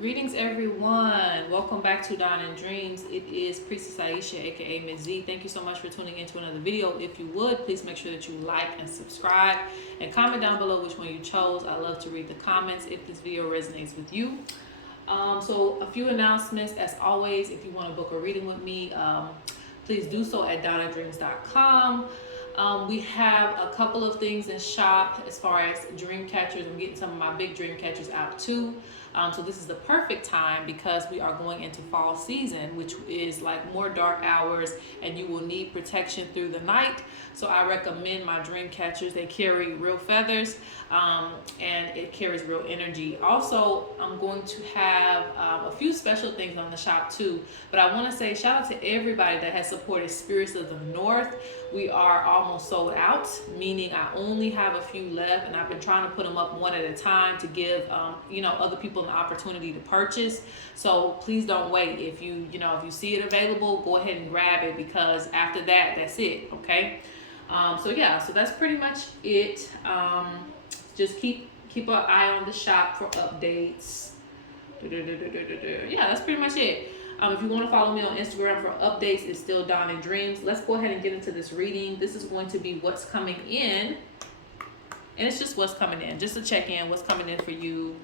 Greetings, everyone. Welcome back to Dawn and Dreams. It is Priestess Ieisha, aka Ms.Z. Thank you so much for tuning into another video. If you would, please make sure that you like and subscribe and comment down below which one you chose. I love to read the comments if this video resonates with you. So a few announcements. As always, if you want to book a reading with me, please do so at dawnandreams.com. We have a couple of things in shop as far as Dreamcatchers. I'm getting some of my big Dreamcatchers out too. So this is the perfect time because we are going into fall season, which is like more dark hours and you will need protection through the night. So I recommend my Dreamcatchers. They carry real feathers and it carries real energy. Also, I'm going to have a few special things on the shop too. But I want to say shout out to everybody that has supported Spirits of the North. We are almost sold out, meaning I only have a few left, and I've been trying to put them up one at a time to give other people an opportunity to purchase. So please don't wait. If you see it available, go ahead and grab it, because after that, that's it. Okay. So that's pretty much it. Just keep an eye on the shop for updates. Yeah, that's pretty much it. If you want to follow me on Instagram for updates, it's still Dawn and Dreams. Let's go ahead and get into this reading. This is going to be what's coming in. And it's just what's coming in, just to check in, what's coming in for you,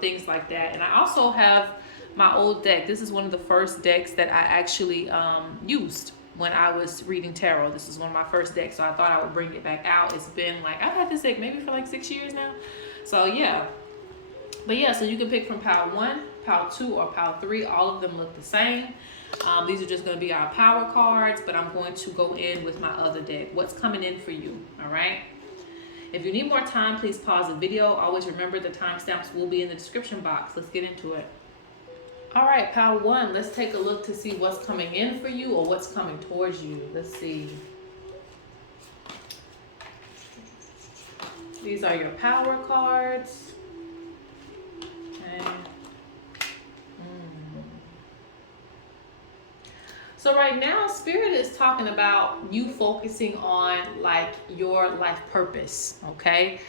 things like that. And I also have my old deck. This is one of the first decks that I actually used when I was reading tarot. This is one of my first decks, so I thought I would bring it back out. It's been like, I've had this deck maybe for like 6 years now. So yeah. But yeah, so you can pick from pile 1, pile 2, or pile 3. All of them look the same. These are just going to be our power cards, but I'm going to go in with my other deck. What's coming in for you, all right? If you need more time, please pause the video. Always remember the timestamps will be in the description box. Let's get into it. All right, pile 1, let's take a look to see what's coming in for you or what's coming towards you. Let's see. These are your power cards. So right now, Spirit is talking about you focusing on like your life purpose, okay?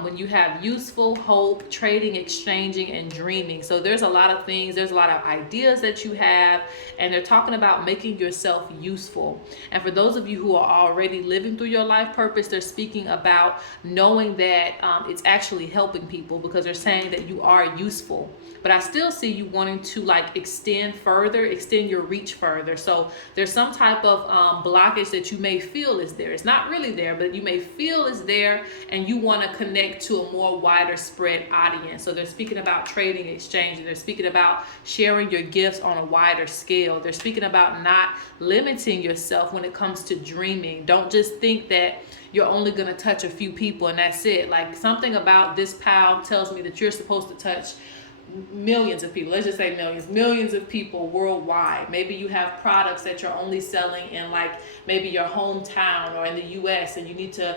When you have useful, hope, trading, exchanging, and dreaming. So there's a lot of things, there's a lot of ideas that you have, and they're talking about making yourself useful. And for those of you who are already living through your life purpose, they're speaking about knowing that it's actually helping people, because they're saying that you are useful. But I still see you wanting to like extend your reach further. So there's some type of blockage that you may feel is there. It's not really there, but you may feel is there, and you want to connect to a more wider spread audience. So they're speaking about trading, exchanging. They're speaking about sharing your gifts on a wider scale. They're speaking about not limiting yourself when it comes to dreaming. Don't just think that you're only going to touch a few people and that's it. Like, something about this pile tells me that you're supposed to touch millions of people. Let's just say millions of people worldwide. Maybe you have products that you're only selling in like maybe your hometown or in the US, and you need to,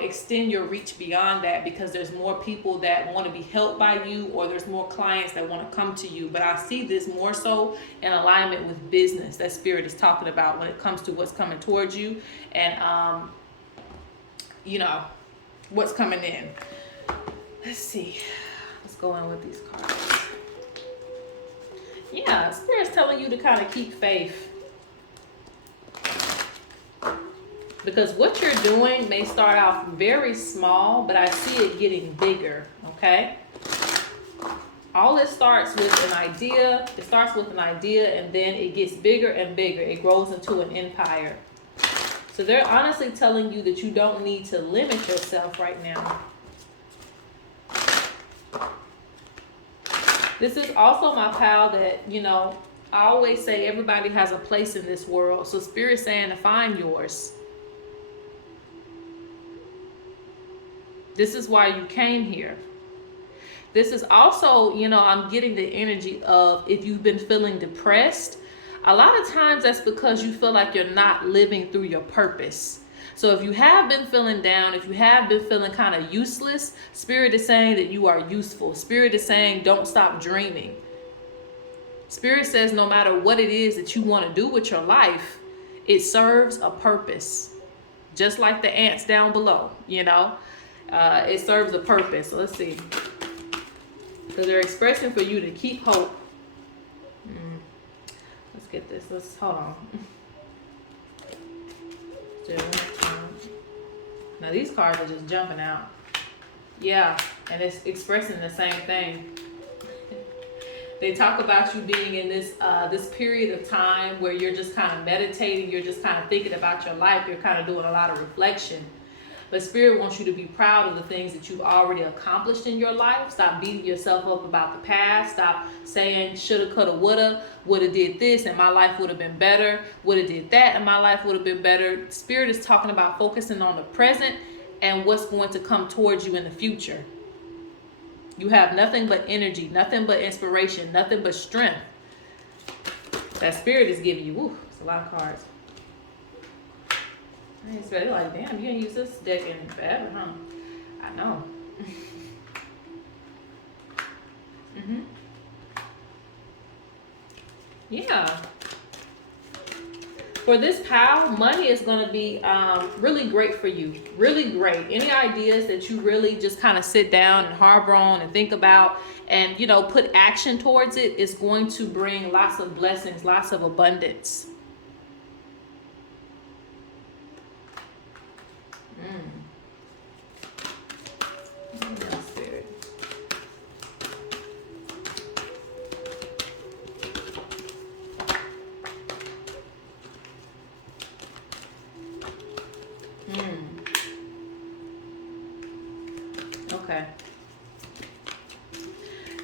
extend your reach beyond that, because there's more people that want to be helped by you, or there's more clients that want to come to you. But I see this more so in alignment with business that Spirit is talking about when it comes to what's coming towards you and what's coming in. Let's see. Let's go in with these cards. Yeah, Spirit's telling you to kind of keep faith, because what you're doing may start off very small, but I see it getting bigger, okay? All it starts with an idea. It starts with an idea, and then it gets bigger and bigger. It grows into an empire. So they're honestly telling you that you don't need to limit yourself right now. This is also my pal that, I always say everybody has a place in this world. So Spirit's saying to find yours. This is why you came here. This is also, I'm getting the energy of, if you've been feeling depressed, a lot of times that's because you feel like you're not living through your purpose. So if you have been feeling down, if you have been feeling kind of useless, Spirit is saying that you are useful. Spirit is saying don't stop dreaming. Spirit says no matter what it is that you want to do with your life, it serves a purpose. Just like the ants down below, it serves a purpose. So let's see. Because they're expressing for you to keep hope. Let's get this. Let's hold on. Now these cards are just jumping out. Yeah, and it's expressing the same thing. They talk about you being in this this period of time where you're just kind of meditating, you're just kind of thinking about your life, you're kind of doing a lot of reflection. But Spirit wants you to be proud of the things that you've already accomplished in your life. Stop beating yourself up about the past. Stop saying shoulda, coulda, woulda did this and my life would have been better, woulda did that and my life would have been better. Spirit is talking about focusing on the present and what's going to come towards you in the future. You have nothing but energy, nothing but inspiration, nothing but strength. That Spirit is giving you. Woo, it's a lot of cards. They're like, damn, you ain't use this deck in forever, huh? I know. Yeah. For this pile, money is going to be really great for you. Really great. Any ideas that you really just kind of sit down and harbor on and think about and, you know, put action towards it is going to bring lots of blessings, lots of abundance.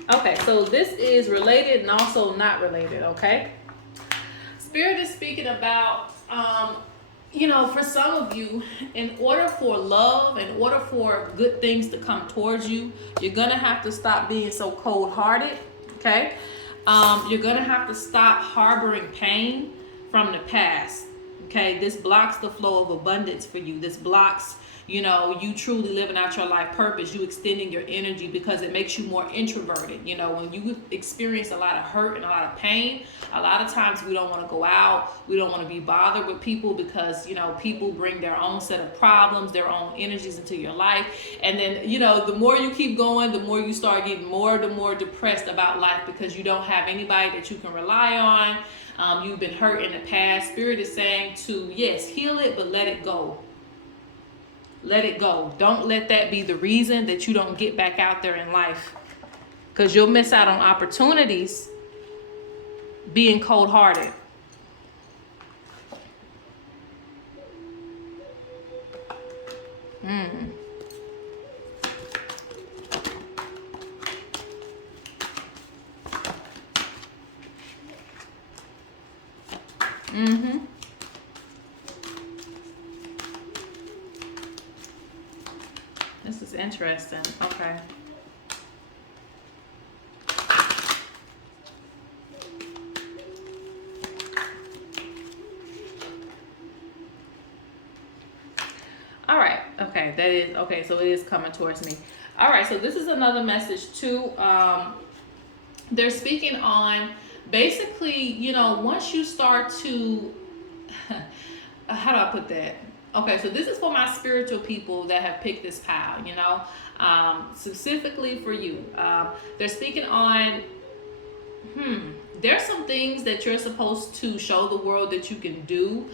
Okay, so this is related and also not related, okay? Spirit is speaking about, you know, for some of you, in order for love, in order for good things to come towards you, you're going to have to stop being so cold-hearted, okay? You're going to have to stop harboring pain from the past, okay? This blocks the flow of abundance for you. This blocks, you know, you truly living out your life purpose, you extending your energy because it makes you more introverted. You know, when you experience a lot of hurt and a lot of pain, a lot of times we don't want to go out. We don't want to be bothered with people because, you know, people bring their own set of problems, their own energies into your life. And then, you know, the more you keep going, the more you start getting more depressed about life because you don't have anybody that you can rely on. You've been hurt in the past. Spirit is saying to, yes, heal it, but let it go. Let it go. Don't let that be the reason that you don't get back out there in life. Because you'll miss out on opportunities being cold-hearted. This is interesting. Okay. All right. Okay. That is okay. So it is coming towards me. All right. So this is another message too. They're speaking on basically, you know, once you start to, how do I put that? Okay, so this is for my spiritual people that have picked this pile, you know, specifically for you. They're speaking on, there's some things that you're supposed to show the world that you can do.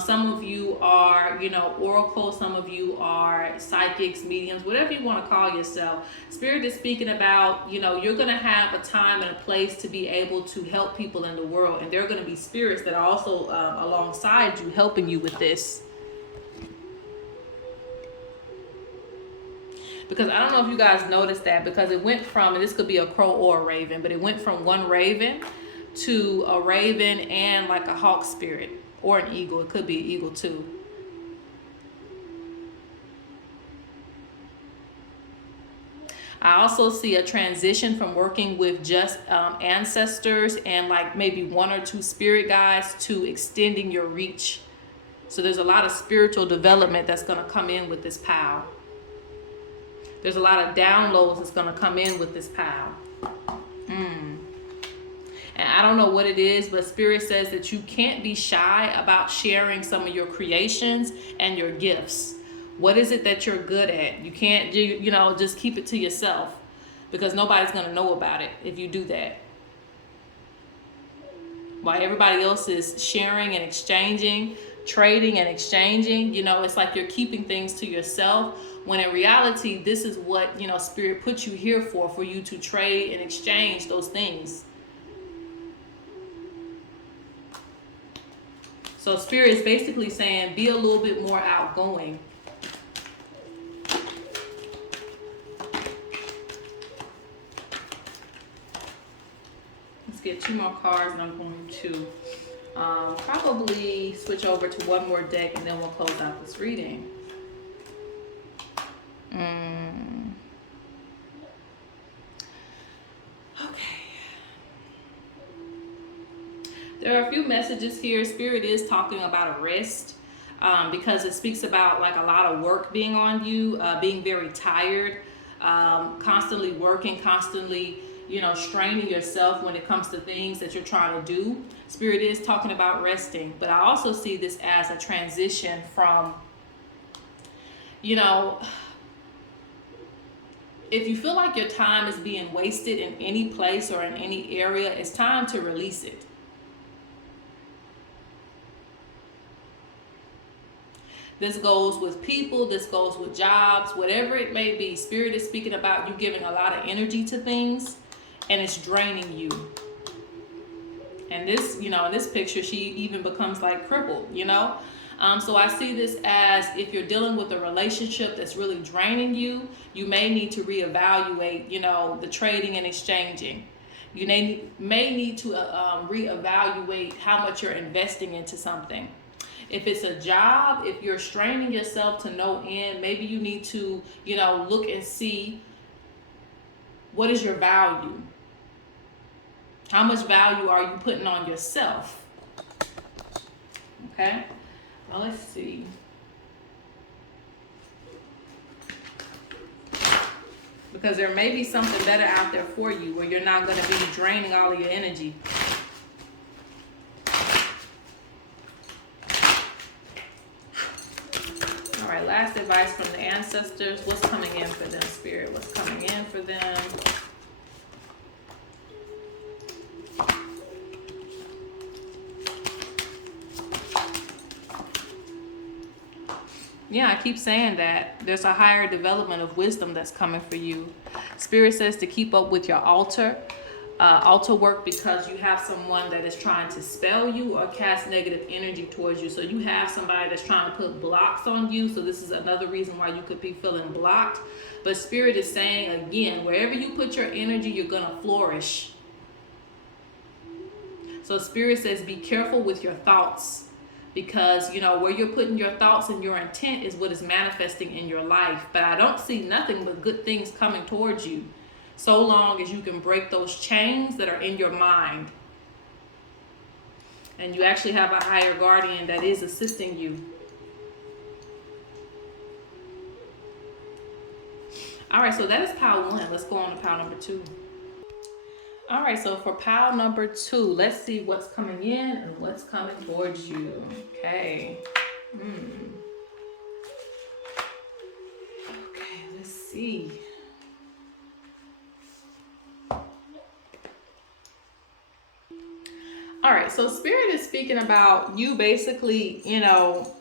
Some of you are, you know, oracle. Some of you are psychics, mediums, whatever you want to call yourself. Spirit is speaking about, you know, you're going to have a time and a place to be able to help people in the world. And there are going to be spirits that are also alongside you, helping you with this. Because I don't know if you guys noticed that, because it went from, and this could be a crow or a raven, but it went from one raven to a raven and like a hawk spirit or an eagle. It could be an eagle too. I also see a transition from working with just ancestors and like maybe one or two spirit guides to extending your reach. So there's a lot of spiritual development that's going to come in with this pile. There's a lot of downloads that's going to come in with this pile. And I don't know what it is, but Spirit says that you can't be shy about sharing some of your creations and your gifts. What is it that you're good at? You can't, you know, just keep it to yourself. because nobody's going to know about it if you do that. While everybody else is sharing and exchanging, trading and exchanging, you know, it's like you're keeping things to yourself, when in reality, this is what, you know, Spirit put you here for you to trade and exchange those things. So Spirit is basically saying, be a little bit more outgoing. Let's get 2 more cards, and I'm going to probably switch over to one more deck, and then we'll close out this reading. Okay. There are a few messages here. Spirit is talking about a rest, because it speaks about like a lot of work being on you, being very tired, constantly working, constantly, you know, straining yourself when it comes to things that you're trying to do. Spirit is talking about resting, but I also see this as a transition from, you know, if you feel like your time is being wasted in any place or in any area, it's time to release it. This goes with people, this goes with jobs, whatever it may be. Spirit is speaking about you giving a lot of energy to things, and it's draining you. And this, you know, in this picture, she even becomes like crippled, you know. So I see this as, if you're dealing with a relationship that's really draining you, you may need to reevaluate, you know, the trading and exchanging. You may need to reevaluate how much you're investing into something. If it's a job, if you're straining yourself to no end, maybe you need to, you know, look and see, what is your value? How much value are you putting on yourself? Okay, well, let's see. Because there may be something better out there for you, where you're not going to be draining all of your energy. All right, last advice from the ancestors. What's coming in for them, Spirit? What's coming in for them? Yeah, I keep saying that. There's a higher development of wisdom that's coming for you. Spirit says to keep up with your altar work, because you have someone that is trying to spell you or cast negative energy towards you. So you have somebody that's trying to put blocks on you. So this is another reason why you could be feeling blocked. But Spirit is saying, again, wherever you put your energy, you're going to flourish. So Spirit says, be careful with your thoughts. Because, you know, where you're putting your thoughts and your intent is what is manifesting in your life. But I don't see nothing but good things coming towards you, so long as you can break those chains that are in your mind. And you actually have a higher guardian that is assisting you. All right, so that is pile 1. Let's go on to pile number 2. All right, so for pile number 2, let's see what's coming in and what's coming towards you. Okay. Okay, let's see. All right, so Spirit is speaking about you basically, you know,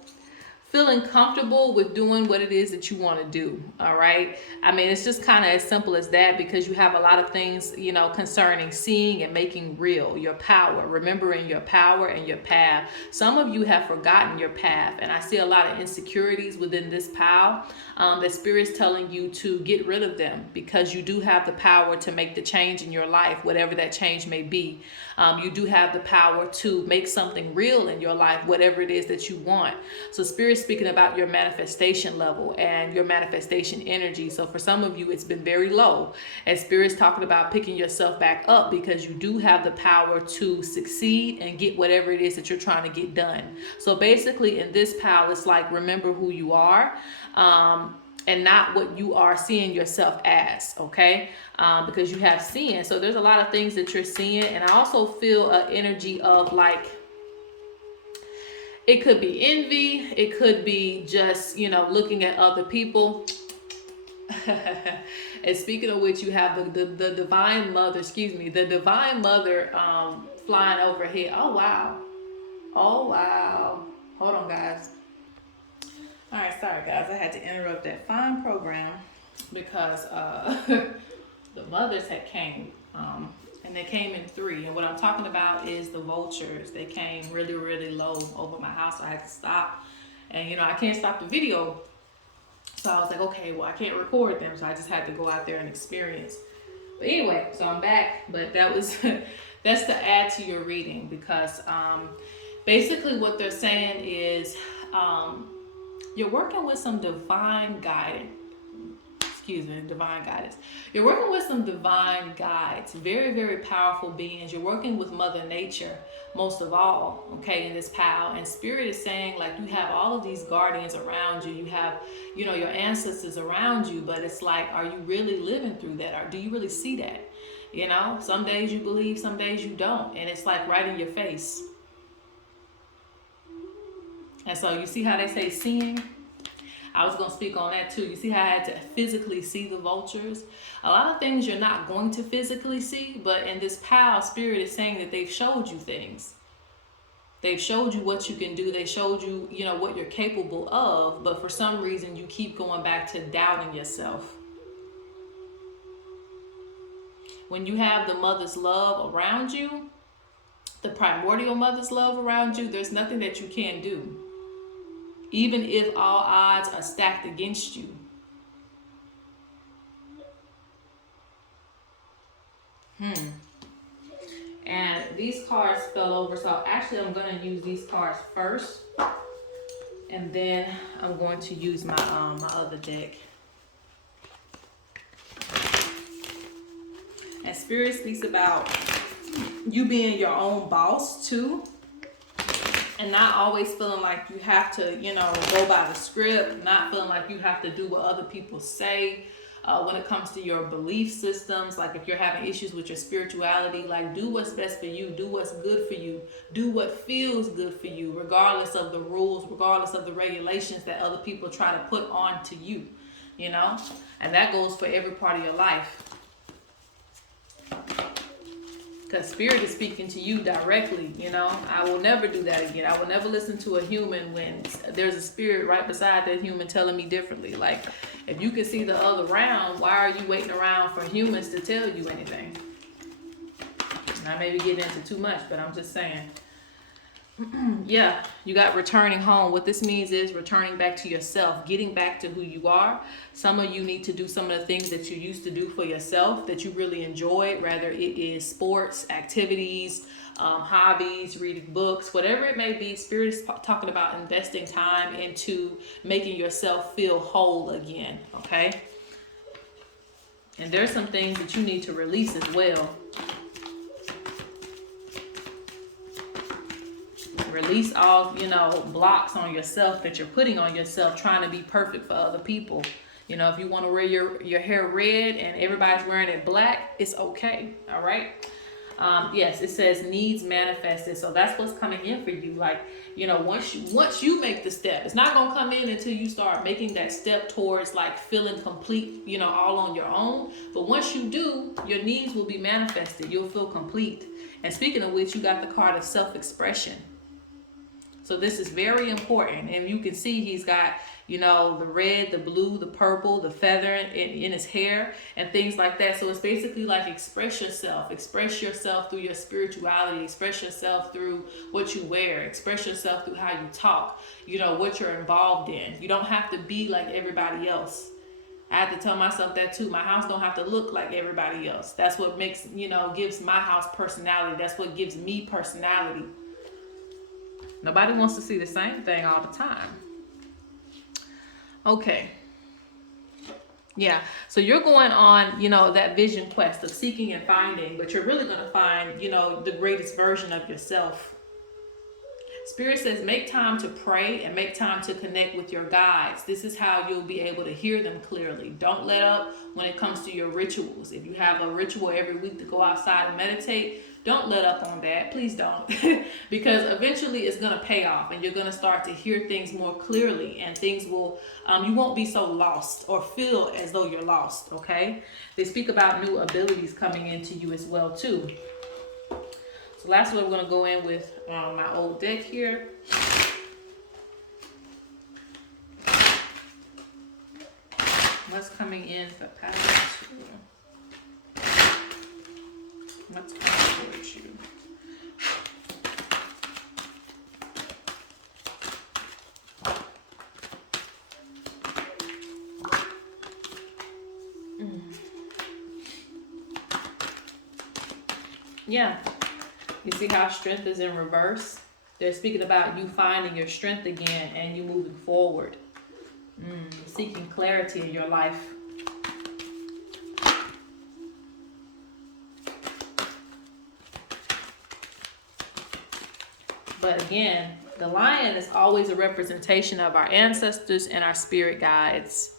feeling comfortable with doing what it is that you want to do. All right. I mean, it's just kind of as simple as that, because you have a lot of things, you know, concerning seeing and making real your power, remembering your power and your path. Some of you have forgotten your path, and I see a lot of insecurities within this pile that Spirit's telling you to get rid of them, because you do have the power to make the change in your life, whatever that change may be. You do have the power to make something real in your life, whatever it is that you want. So Spirit's speaking about your manifestation level and your manifestation energy. So for some of you, it's been very low, and Spirit's talking about picking yourself back up, because you do have the power to succeed and get whatever it is that you're trying to get done. So basically in this pile, it's like, remember who you are, and not what you are seeing yourself as, okay? Because you have seeing. So there's a lot of things that you're seeing. And I also feel an energy of like, it could be envy. It could be just, you know, looking at other people. And speaking of which, you have the divine mother, the divine mother flying overhead. Oh, wow. Oh, wow. Hold on, guys. All right, sorry, guys. I had to interrupt that fine program because the mothers had came. And they came in 3. And what I'm talking about is the vultures. They came really, really low over my house. So I had to stop. And, you know, I can't stop the video. So I was like, okay, well, I can't record them. So I just had to go out there and experience. But anyway, so I'm back. But that was, that's to add to your reading. Because basically what they're saying is you're working with some divine guidance. Divine guidance. You're working with some divine guides, very, very powerful beings. You're working with Mother Nature, most of all, okay, in this pal. And Spirit is saying, like, you have all of these guardians around you. You have, you know, your ancestors around you, but it's like, are you really living through that? Or do you really see that? You know, some days you believe, some days you don't. And it's like right in your face. And so you see how they say seeing? I was going to speak on that too. You see how I had to physically see the vultures? A lot of things you're not going to physically see, but in this pal, Spirit is saying that they've showed you things. They've showed you what you can do. They showed you, you know, what you're capable of, but for some reason you keep going back to doubting yourself. When you have the mother's love around you, the primordial mother's love around you, there's nothing that you can't do. Even if all odds are stacked against you. And these cards fell over, so actually I'm going to use these cards first, and then I'm going to use my my other deck. And Spirit speaks about you being your own boss too. And not always feeling like you have to, you know, go by the script, not feeling like you have to do what other people say when it comes to your belief systems. Like if you're having issues with your spirituality, like do what's best for you, do what's good for you, do what feels good for you, regardless of the rules, regardless of the regulations that other people try to put on to you, you know? And that goes for every part of your life. Because Spirit is speaking to you directly, you know. I will never do that again. I will never listen to a human when there's a spirit right beside that human telling me differently. Like, if you can see the other round, why are you waiting around for humans to tell you anything? And I may be getting into too much, but I'm just saying. Yeah, you got returning home. What this means is returning back to yourself, getting back to who you are. Some of you need to do some of the things that you used to do for yourself that you really enjoyed, whether it is sports, activities, hobbies, reading books, whatever it may be. Spirit is talking about investing time into making yourself feel whole again, okay? And there's some things that you need to release as well. Release all, you know, blocks on yourself that you're putting on yourself, trying to be perfect for other people. You know, if you want to wear your hair red and everybody's wearing it black, it's okay. All right. Yes, it says needs manifested. So that's what's coming in for you. Like, you know, once you make the step, it's not gonna come in until you start making that step towards like feeling complete, you know, all on your own. But once you do, your needs will be manifested. You'll feel complete. And speaking of which, you got the card of self-expression. So this is very important. And you can see he's got, you know, the red, the blue, the purple, the feather in his hair and things like that. So it's basically like express yourself through your spirituality, express yourself through what you wear, express yourself through how you talk, you know, what you're involved in. You don't have to be like everybody else. I have to tell myself that too. My house don't have to look like everybody else. That's what makes, you know, gives my house personality. That's what gives me personality. Nobody wants to see the same thing all the time. Okay. Yeah. So you're going on, you know, that vision quest of seeking and finding, but you're really going to find, you know, the greatest version of yourself. Spirit says make time to pray and make time to connect with your guides. This is how you'll be able to hear them clearly. Don't let up when it comes to your rituals. If you have a ritual every week to go outside and meditate, Don't let up on that. Please don't. Because eventually it's going to pay off and you're going to start to hear things more clearly, and things will, you won't be so lost or feel as though you're lost, okay? They speak about new abilities coming into you as well, too. So lastly, we're going to go in with my old deck here. What's coming in for pattern 2? What's coming towards you? Yeah. You see how strength is in reverse? They're speaking about you finding your strength again and you moving forward. Seeking clarity in your life. But again, the lion is always a representation of our ancestors and our spirit guides.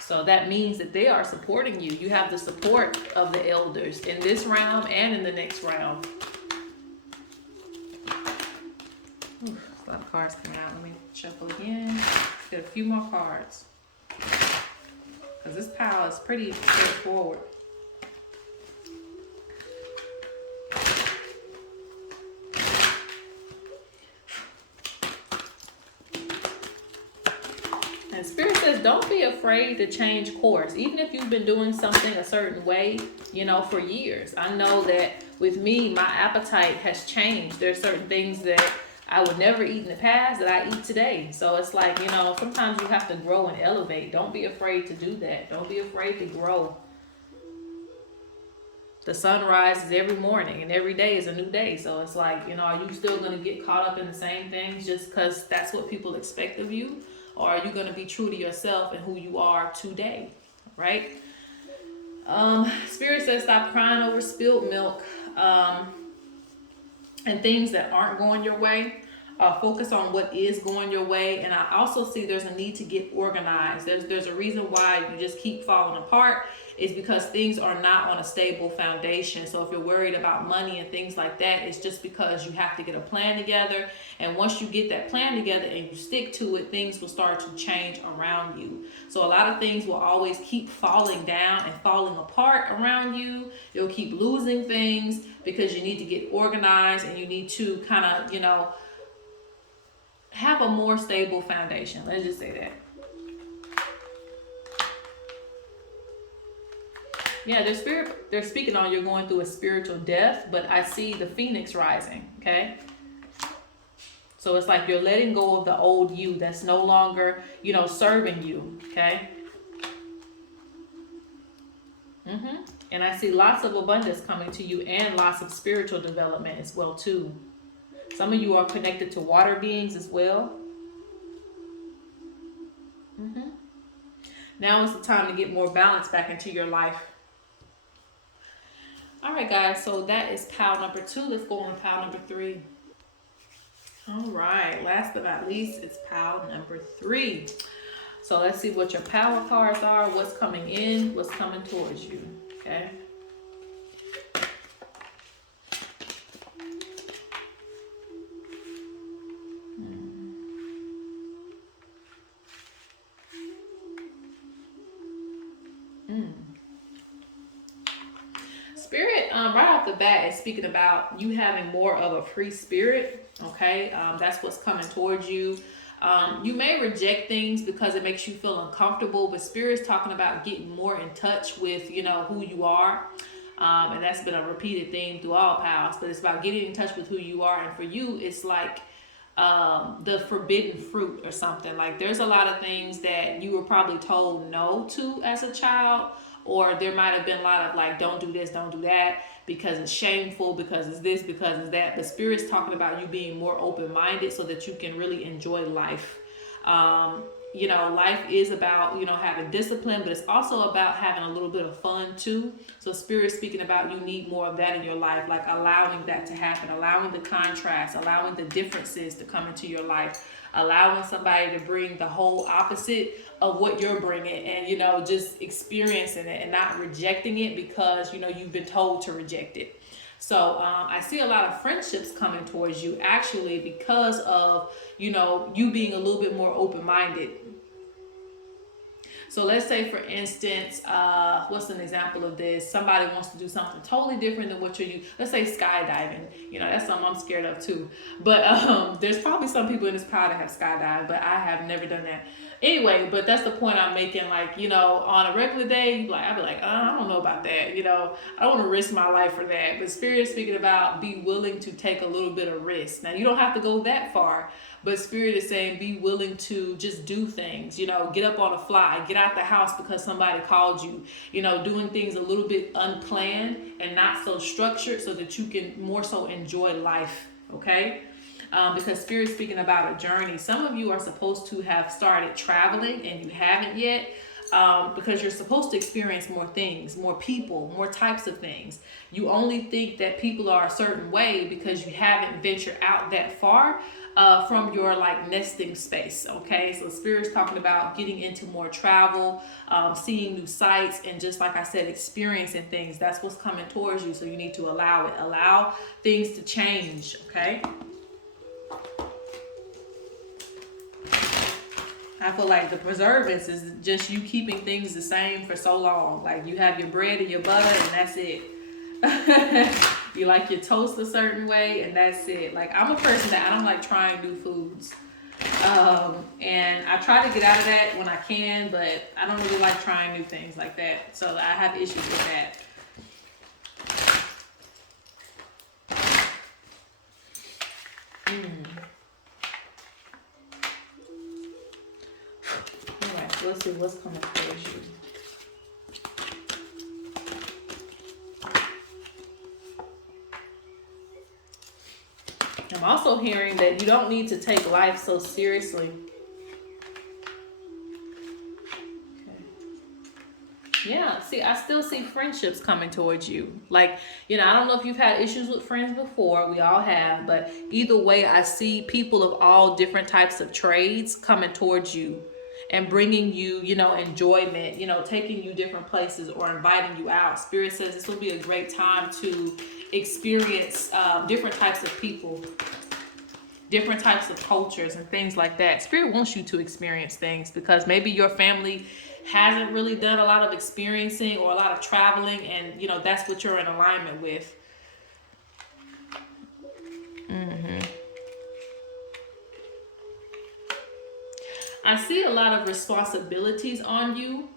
So that means that they are supporting you. You have the support of the elders in this realm and in the next realm. Ooh, a lot of cards coming out. Let me shuffle again. Let's get a few more cards. Because this pile is pretty straightforward. And Spirit says, don't be afraid to change course. Even if you've been doing something a certain way, you know, for years. I know that with me, my appetite has changed. There's certain things that I would never eat in the past that I eat today. So it's like, you know, sometimes you have to grow and elevate. Don't be afraid to do that. Don't be afraid to grow. The sun rises every morning and every day is a new day. So it's like, you know, are you still going to get caught up in the same things just because that's what people expect of you? Or are you going to be true to yourself and who you are today? Right? Spirit says stop crying over spilled milk and things that aren't going your way. Focus on what is going your way. And I also see there's a need to get organized. There's a reason why you just keep falling apart. Is because things are not on a stable foundation. So if you're worried about money and things like that, it's just because you have to get a plan together. And once you get that plan together and you stick to it, things will start to change around you. So a lot of things will always keep falling down and falling apart around you. You'll keep losing things because you need to get organized and you need to kind of, you know, have a more stable foundation. Let's just say that. Yeah, they're speaking on you're going through a spiritual death, but I see the phoenix rising, okay? So it's like you're letting go of the old you that's no longer, you know, serving you, okay? And I see lots of abundance coming to you and lots of spiritual development as well, too. Some of you are connected to water beings as well. Now is the time to get more balance back into your life. All right, guys, so that is pile number 2. Let's go on to pile number 3. All right, last but not least, it's pile number 3. So let's see what your power cards are, what's coming in, what's coming towards you, okay? Spirit, right off the bat, is speaking about you having more of a free spirit, okay? That's what's coming towards you. You may reject things because it makes you feel uncomfortable, but Spirit's talking about getting more in touch with, you know, who you are. And that's been a repeated theme through all piles, but it's about getting in touch with who you are. And for you, it's like the forbidden fruit or something. Like there's a lot of things that you were probably told no to as a child, or there might have been a lot of like, don't do this, don't do that, because it's shameful, because it's this, because it's that. The Spirit's talking about you being more open-minded so that you can really enjoy life. you know, life is about, you know, having discipline, but it's also about having a little bit of fun too. So Spirit speaking about, you need more of that in your life, like allowing that to happen, allowing the contrast, allowing the differences to come into your life, allowing somebody to bring the whole opposite of what you're bringing, and, you know, just experiencing it and not rejecting it because, you know, you've been told to reject it. So I see a lot of friendships coming towards you actually because of, you know, you being a little bit more open-minded. So let's say, for instance, what's an example of this? Somebody wants to do something totally different than what you're used. Let's say skydiving. You know, that's something I'm scared of too. But there's probably some people in this crowd that have skydived, but I have never done that. Anyway, but that's the point I'm making. Like, you know, on a regular day, like I'd be like, I don't know about that. You know, I don't want to risk my life for that. But Spirit is speaking about be willing to take a little bit of risk. Now, you don't have to go that far. But Spirit is saying be willing to just do things, you know, get up on a fly, get out the house because somebody called you, you know, doing things a little bit unplanned and not so structured so that you can more so enjoy life, okay? Because Spirit's speaking about a journey. Some of you are supposed to have started traveling and you haven't yet. Because you're supposed to experience more things, more people, more types of things. You only think that people are a certain way because you haven't ventured out that far from your like nesting space. Okay, so Spirit's talking about getting into more travel, seeing new sights, and just like I said, experiencing things. That's what's coming towards you. So you need to allow it. Allow things to change. Okay. I feel like the preservatives is just you keeping things the same for so long. Like you have your bread and your butter and that's it. You like your toast a certain way and that's it. Like I'm a person that I don't like trying new foods. And I try to get out of that when I can, but I don't really like trying new things like that. So I have issues with that. Let's see what's coming towards you. I'm also hearing that you don't need to take life so seriously. Okay. Yeah, see, I still see friendships coming towards you. Like, you know, I don't know if you've had issues with friends before. We all have. But either way, I see people of all different types of trades coming towards you and bringing you, you know, enjoyment, you know, taking you different places or inviting you out. Spirit says this will be a great time to experience different types of people, different types of cultures and things like that. Spirit wants you to experience things because maybe your family hasn't really done a lot of experiencing or a lot of traveling, and, you know, that's what you're in alignment with. I see a lot of responsibilities on you.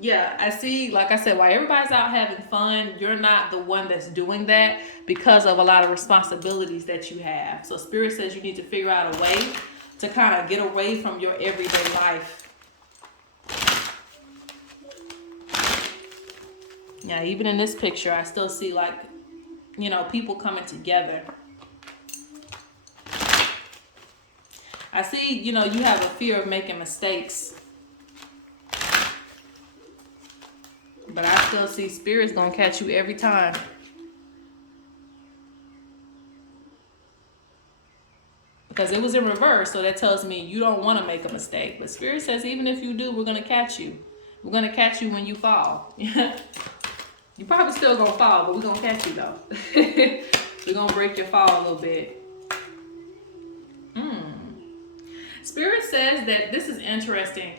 Yeah, I see, like I said, while everybody's out having fun, you're not the one that's doing that because of a lot of responsibilities that you have. So Spirit says you need to figure out a way to kind of get away from your everyday life. Yeah, even in this picture, I still see, like, you know, people coming together. I see, you know, you have a fear of making mistakes. But I still see Spirit's going to catch you every time. Because it was in reverse, so that tells me you don't want to make a mistake. But Spirit says even if you do, we're going to catch you. We're going to catch you when you fall. You probably still going to fall, but we're going to catch you though. We're going to break your fall a little bit. Spirit says that this is interesting.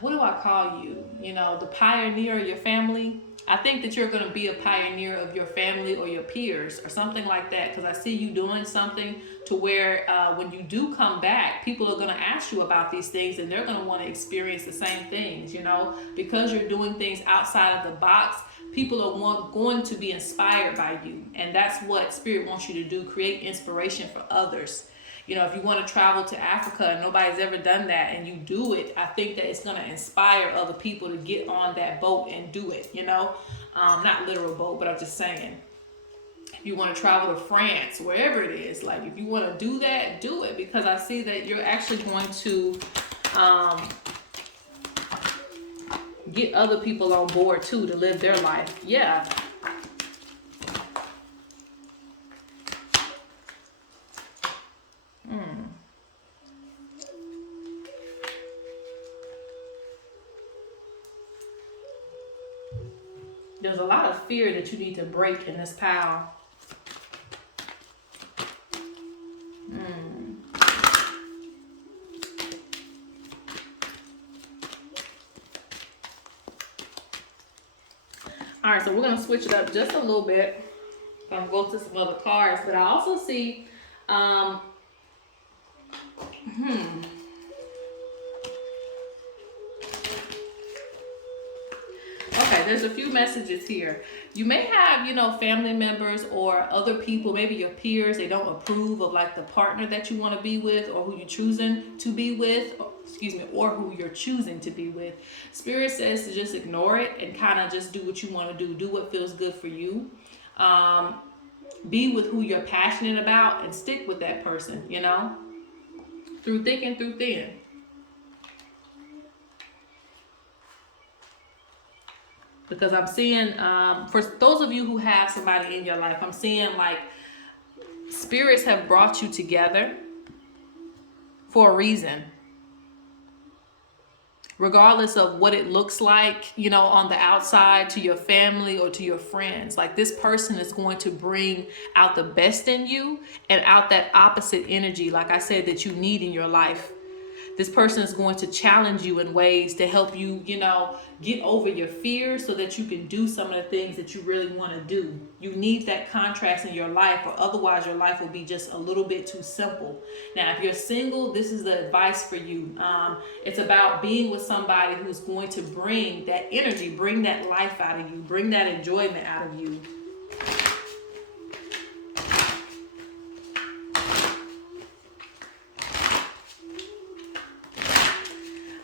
What do I call you? You know, the pioneer of your family. I think that you're going to be a pioneer of your family or your peers or something like that, because I see you doing something to where when you do come back, people are going to ask you about these things and they're going to want to experience the same things, you know, because you're doing things outside of the box. People are going to be inspired by you, and that's what Spirit wants you to do, create inspiration for others. You know, if you want to travel to Africa and nobody's ever done that and you do it, I think that it's going to inspire other people to get on that boat and do it, you know. Not literal boat, but I'm just saying. you want to travel to France, wherever it is. Like, if you want to do that, do it, because I see that you're actually going to get other people on board too to live their life. Yeah. There's a lot of fear that you need to break in this pile. All right, so we're going to switch it up just a little bit. I'm going to go to some other cards, but I also see, Okay, there's a few messages here. You may have, you know, family members or other people, maybe your peers, they don't approve of like the partner that you want to be with, or who you're choosing to be with, or who you're choosing to be with. Spirit says to just ignore it and kind of just do what you want to do. Do what feels good for you. Be with who you're passionate about and stick with that person, you know, through thick and through thin. Because I'm seeing, for those of you who have somebody in your life, I'm seeing like spirits have brought you together for a reason. Regardless of what it looks like, you know, on the outside to your family or to your friends. Like, this person is going to bring out the best in you and out that opposite energy, like I said, that you need in your life. This person is going to challenge you in ways to help you, you know, get over your fears so that you can do some of the things that you really want to do. You need that contrast in your life, or otherwise your life will be just a little bit too simple. Now, if you're single, this is the advice for you. It's about being with somebody who's going to bring that energy, bring that life out of you, bring that enjoyment out of you.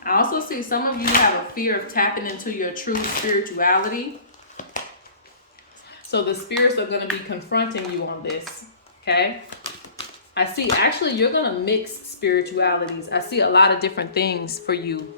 I also see some of you have a fear of tapping into your true spirituality. So the spirits are going to be confronting you on this, okay? I see, actually, you're going to mix spiritualities. I see a lot of different things for you.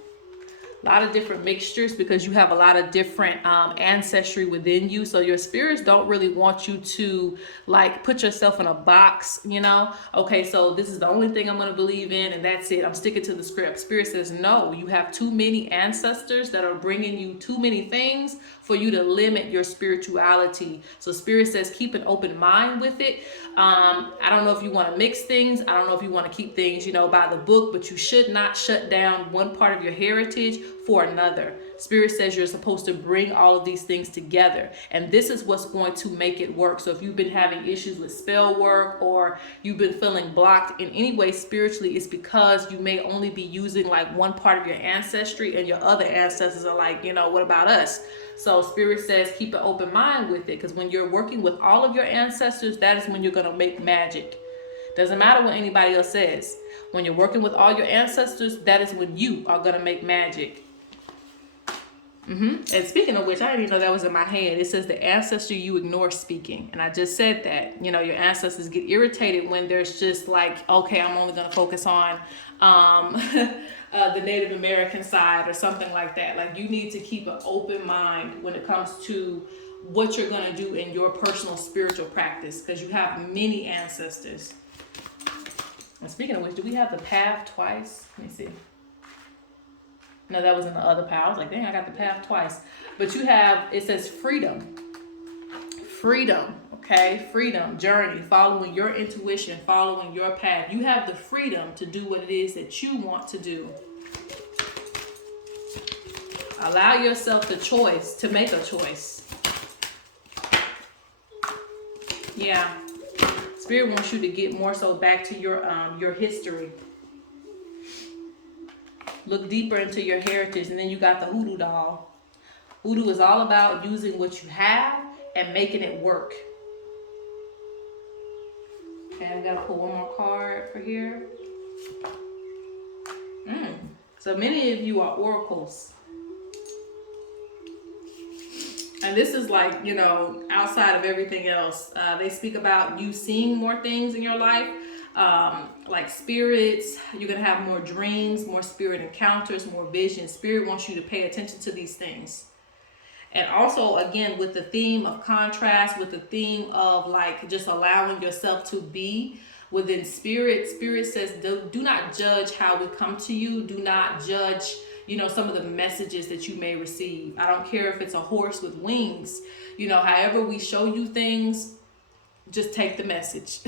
A lot of different mixtures, because you have a lot of different ancestry within you. So your spirits don't really want you to like put yourself in a box, you know? Okay, so this is the only thing I'm going to believe in and that's it. I'm sticking to the script. Spirit says, no, you have too many ancestors that are bringing you too many things for you to limit your spirituality. So Spirit says, keep an open mind with it. I don't know if you want to mix things. I don't know if you want to keep things, you know, by the book, but you should not shut down one part of your heritage for another. Spirit says you're supposed to bring all of these things together, and this is what's going to make it work. So if you've been having issues with spell work, or you've been feeling blocked in any way spiritually, it's because you may only be using like one part of your ancestry, and your other ancestors are like, you know, what about us? So Spirit says keep an open mind with it, because when you're working with all of your ancestors, that is when you're going to make magic. Doesn't matter what anybody else says. When you're working with all your ancestors, that is when you are going to make magic. And speaking of which, I didn't even know that was in my hand. It says the ancestor you ignore speaking. And I just said that, you know, your ancestors get irritated when there's just like, okay, I'm only going to focus on the Native American side or something like that. Like, you need to keep an open mind when it comes to what you're going to do in your personal spiritual practice, because you have many ancestors. And speaking of which, do we have the path twice? Let me see. No, that was in the other pile. I was like, dang, I got the path twice. But you have, it says freedom. Freedom, okay? Freedom, journey, following your intuition, following your path. You have the freedom to do what it is that you want to do. Allow yourself the choice to make a choice. Yeah. Spirit wants you to get more so back to your history. Look deeper into your heritage. And then you got the hoodoo doll. Hoodoo is all about using what you have and making it work. Okay, I gotta pull one more card for here. So many of you are oracles. I And this is like, you know, outside of everything else. They speak about you seeing more things in your life, like spirits. You're going to have more dreams, more spirit encounters, more vision. Spirit wants you to pay attention to these things. And also, again, with the theme of contrast, with the theme of like just allowing yourself to be within spirit. Spirit says, do not judge how we come to you. Do not judge, you know, some of the messages that you may receive. I don't care if it's a horse with wings. You know, however we show you things, just take the message.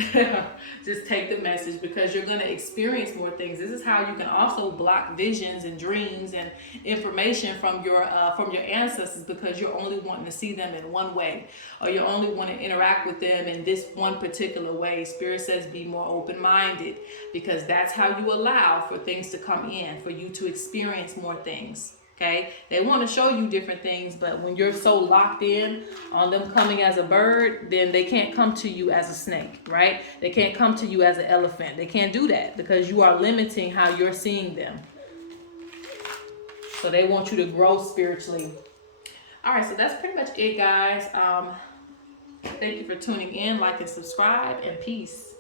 Just take the message, because you're going to experience more things. This is how you can also block visions and dreams and information from your ancestors, because you're only wanting to see them in one way, or you only want to interact with them in this one particular way. Spirit says be more open-minded, because that's how you allow for things to come in, for you to experience more things. Okay, they want to show you different things, but when you're so locked in on them coming as a bird, then they can't come to you as a snake, right? They can't come to you as an elephant. They can't do that, because you are limiting how you're seeing them. So they want you to grow spiritually. All right, so that's pretty much it, guys. Thank you for tuning in. Like and subscribe, and peace.